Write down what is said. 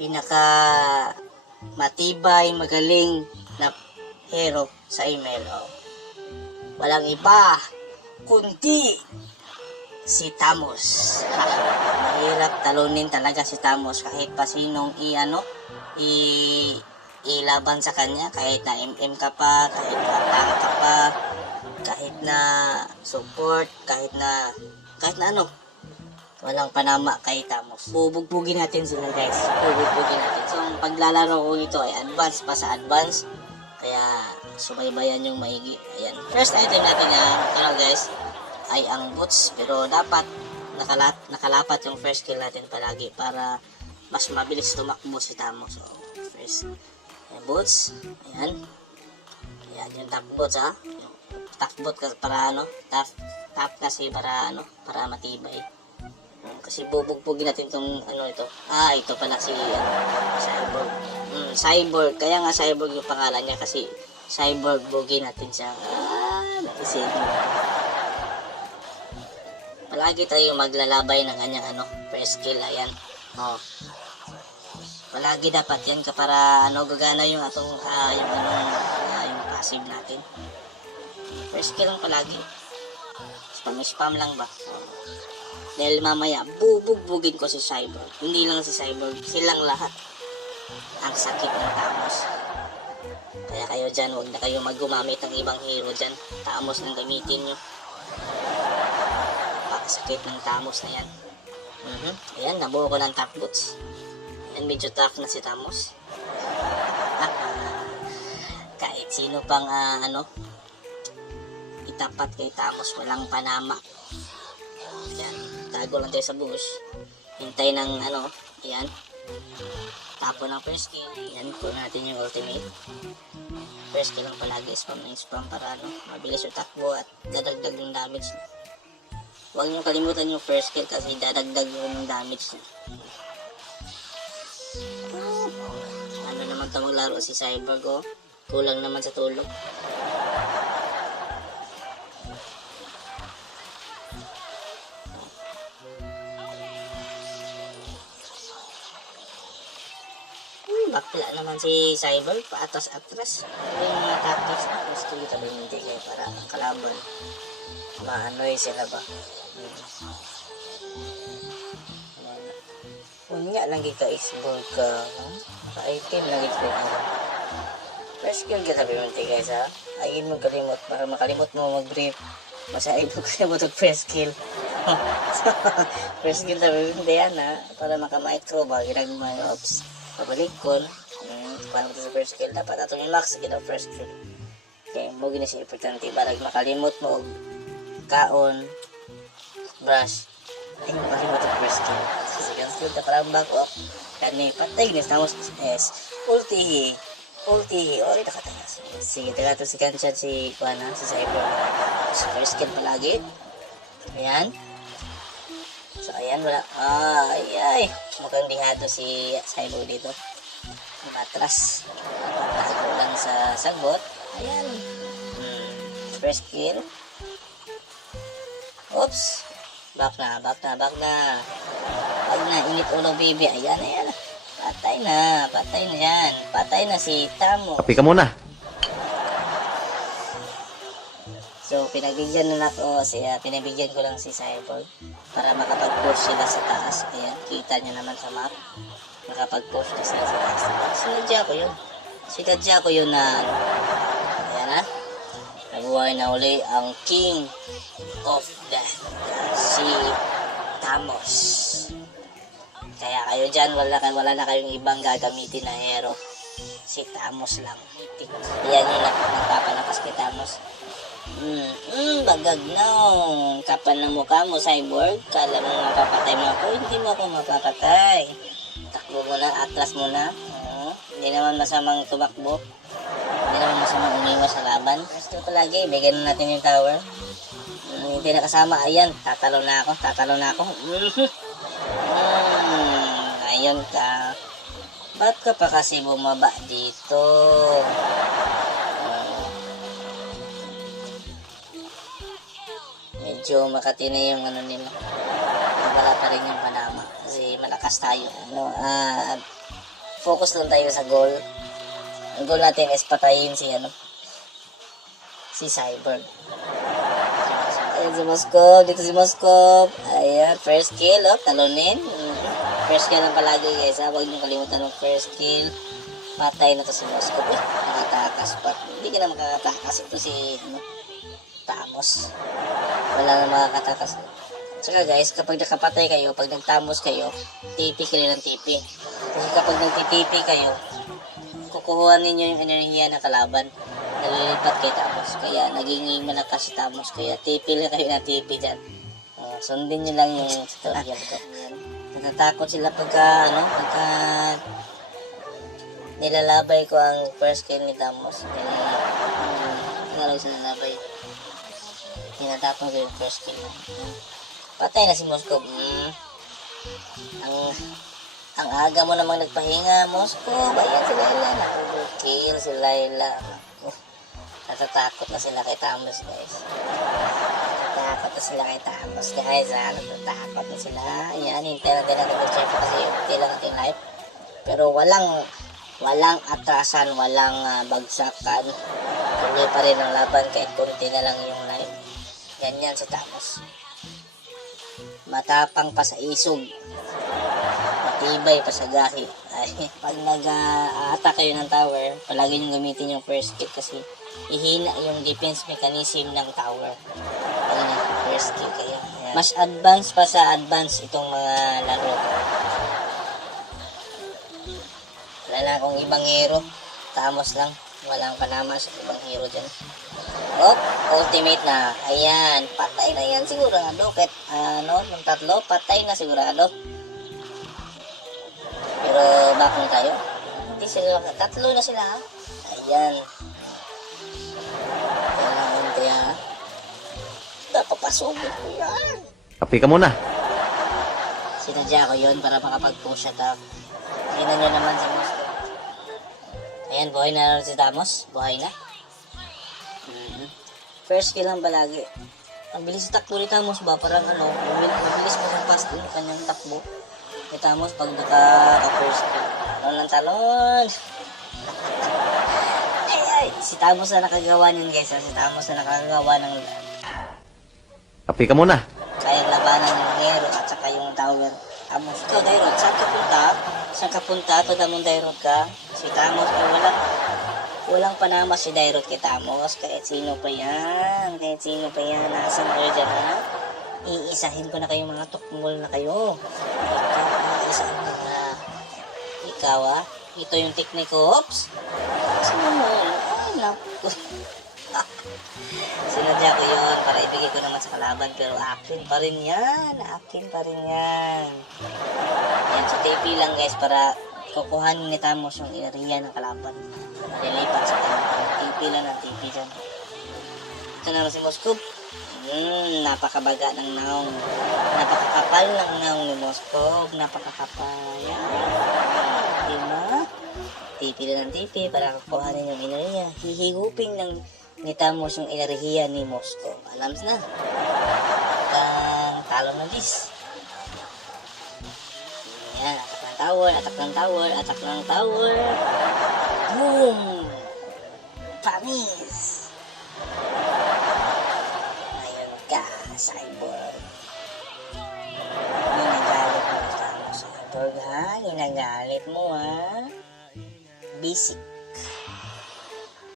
pinaka matibay, magaling na hero sa email. Walang iba kundi si Thanos. Mahirap talunin talaga si Thanos kahit pa sinong ilaban sa kanya, kahit na MM ka pa, kahit na tank ka pa, kahit na support, kahit na ano, walang panama kay Thanos. Bubugbugin natin sila, guys. Bubugbugin natin. So, ang paglalaro ko nito ay advance pa sa advance. Kaya, subaybayan yung maigi. Ayan. First item natin guys, ay ang boots. Pero dapat nakalapat yung first kill natin palagi para mas mabilis tumakbo si Thanos. So, first, boots. Ayan. Ayan, yung top boots Yung top boot para top kasi para matibay. Kasi bubugbugin natin itong ito. Ito pala si Cyborg. Cyborg. Kaya nga Cyborg yung pangalan niya kasi Cyborg, bugin natin siya. Naisip mo. Palagi tayo maglalabay ng kanyang first kill. Ayan. Palagi dapat yan para gagana yung yung passive natin. First kill lang palagi. Spam lang ba? Dahil mamaya, bubugbugin ko si Cyborg. Hindi lang si Cyborg, silang lahat. Ang sakit ng Thanos. Kaya kayo dyan, huwag na kayo maggumamit ng ibang hero dyan. Thanos lang gamitin nyo. Sakit ng Thanos na yan. Ayan, nabuo ko ng top boots. Ayan, medyo tough na si Thanos. Kahit sino pang itapat kay Thanos, walang panama. Ayan, tago lang tayo sa bush. Hintay ng ayan. Tapo ng first kill. Ayan, kunin natin yung ultimate. First kill lang palagi, spam para mabilis yung takbo at dadagdag yung damage. Huwag nyo kalimutan yung first kill kasi dadagdag yung damage niya. Naman ito maglaro si Cyborg kulang naman sa tulog. Bakla naman si Cyborg, paatas-atras. Yung mga tactics na gusto kita ba hindi kayo para ang kalaban maanoy sila ba. Unya lang ka-explore ka ka-item lang explore ka. First kill ka sabi mo guys ayun mo kalimot para makalimot mo mag-brief masaib mo kalimot ang first kill. First kill sabi mo yan para makamicro ba ginagawa yung ops pabalik ko para mo sa first kill dapat atong i-max ginaw first kill. Okay, mo gina siya importante para makalimot mo kaon brush ay makalimot ang first kill. Second kill na parang back up kani patay ginis Thanos ulti ori nakatagas. Sige taga to si Kanchan si Cyborg sa first kill palagi. Ayan, so ayan wala ay mukhang dihado si Cyborg dito matras tago lang sa sagot. Ayan, first kill. Oops, back na init ulo baby. Ayan patay na yan, patay na si Thanos. Kapi ka muna. So pinabigyan ko lang si Cyborg para makapag-push sila sa taas. Ayan, kita niya naman sa map makapag-push na sila sa taas. Sinadya ko yun na ayan nabuhay na uli ang King of Death si Thanos. Kaya kayo dyan, wala na kayong ibang gagamitin na hero. Si Thanos lang. Yan yung nagpapalakas kay Thanos. Bagag na. Kapal na mukha mo, Cyborg. Kala mo mapapatay mo ako. Hindi mo ako mapapatay. Takbo mo na, atras mo na. Hindi naman masamang tumakbo. Hindi naman masamang umiwas sa laban. Gusto palagi, bigyan na natin yung tower. Hindi na kasama. Ayan, tatalo na ako. Ayun ka. Ba't ka pa kasi bumaba dito? Medyo makati na yung nila. Wala pa rin yung panama. kasi malakas tayo. Focus lang tayo sa goal. Ang goal natin is patayin si Cyborg. Ayan si Moskov, dito si Moskov. Ayan, first kill, talunin. First kill lang palagi guys, huwag niyo kalimutan ng first kill. Patay na to si Moskov. Nakatakas pa. Hindi ka na makakatakas. Ito si Tamos. Wala na makakatakas. Tsaka guys, kapag nakapatay kayo, pag nagtamos kayo, TP kayo ng TP. Kasi kapag nagtitipi kayo, kukuha ninyo yung enerhiya ng kalaban. Nalilipat kay Tamos. Kaya naging malakas si Tamos. Kaya TP lang kayo na TP dyan. Sundin nyo lang yung tutorial ko. Natatakot sila pagka nilalabay ko ang first kill ni Tamos. Nalagay sila nalabay. Tinatapon ko yung first kill. Patay na si Moskov. Ang aga mo namang nagpahinga, Moskov. Ayan si Layla. Overkill si Layla. Natatakot na sila kay Tamos, guys. Natatakot na sila kay Tamos, guys. Natatakot na sila. Ayan, hintay natin natin mag-check kasi okay lang ating life. Pero walang atrasan, walang bagsakan. Tuloy pa rin ang laban kahit kunti na lang yung life. Ganyan si Tamos. Matapang pa sa isog. Matibay pa sa gahi. Ay, pag nag-a-attack kayo ng tower, palagi nyo gamitin yung first kill kasi ihina yung defense mechanism ng tower. Ayun yung first kill kayo. Ayan. Mas advance pa sa advance itong mga laro. Wala na akong ibang hero. Tamos lang. Walang panama sa ibang hero dyan. Ultimate na. Ayan, patay na yan sigurado. Kahit yung tatlo, patay na sigurado. Pero bakit tayo? Hindi sila, tatlo na sila ha. Ayan. Kailangan kaya napapasugod ko yan. Kapi ka muna. Sinadya ko yun para makapag-push attack. Tingnan nyo naman si Moskov. Ayan, buhay na si Tamos. Buhay na. First kill lang palagi. Ang bilis sa takbo ni Tamos ba? Parang mabilis mo sa fast yung kanyang takbo. Ni Tamos pag naka-first kill. Talon ng talon. Ay, si Tamos na nakagawa niyan guys. Si Tamos na nakagawa ng Kapi ka muna. kayang labanan ng Nero at saka yung tower. Tamos. Ikaw, Dairot, saan ka punta? Saan ka punta? Todamon Dairot ka? Si Tamos ay walang panama si Dairot kay Tamos. Kahit sino pa yan. Nasaan kayo dyan ha? Iisahin ko na kayo mga tukmol na kayo. Iisahin ko na. Ikaw ito yung technique ko. Oops. Sino mo? Ay, naku. Sinadya ko yun para ibigay ko naman sa kalaban. Pero akin pa rin yan. Yan, so TP lang guys para kukuhanin ni Tamos yung area ng kalaban. Lilipat sa kanya. TP lang ng TP dyan. Ito naman si Moskov. Napakabaga ng naong. Napakakapal ng naong ni Moskov. Napakakapal. Yan. Diba? TP lang ng TP para kukuhanin yung area. Hihigupin lang ni Tamos yung enerhiya ni Moskov. Alam na. Talo na this. Ayan, attack ng tower. Boom! Panis! Ayun ka, Cyborg. Ginagalit mo, Tamos, Cyborg ha? Ginagalit mo ha? Basic.